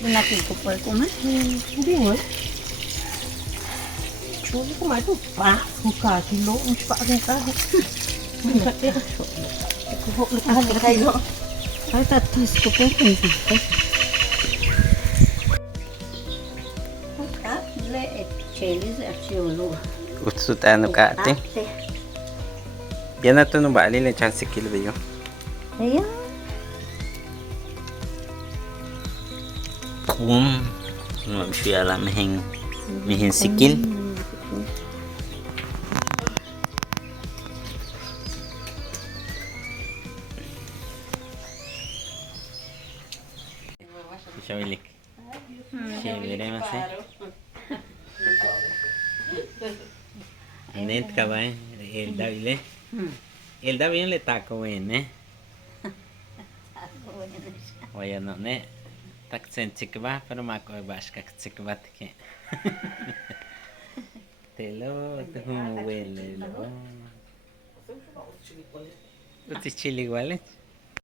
Nakikupal ko man. Hindi mo. Hindi ko mato. Pa, suka, kilo, mas pa rin ka. Ahali kayo. Ay, tatas ko po. Le, chelis, arciolo. Utsut ano ka ate? Yan na to no ba? Alin na chance kilo ba yun? Ayan. Siya lang mihin sikil. Siya ulik. Siya ulik mas eh. Anit ka ba? Elda ile. Elda ba yung letako eh? Waya no ne. Tak sentik ba pero mako bash ka tsik ba tike. Telo tu huele lo. Uti chili igual.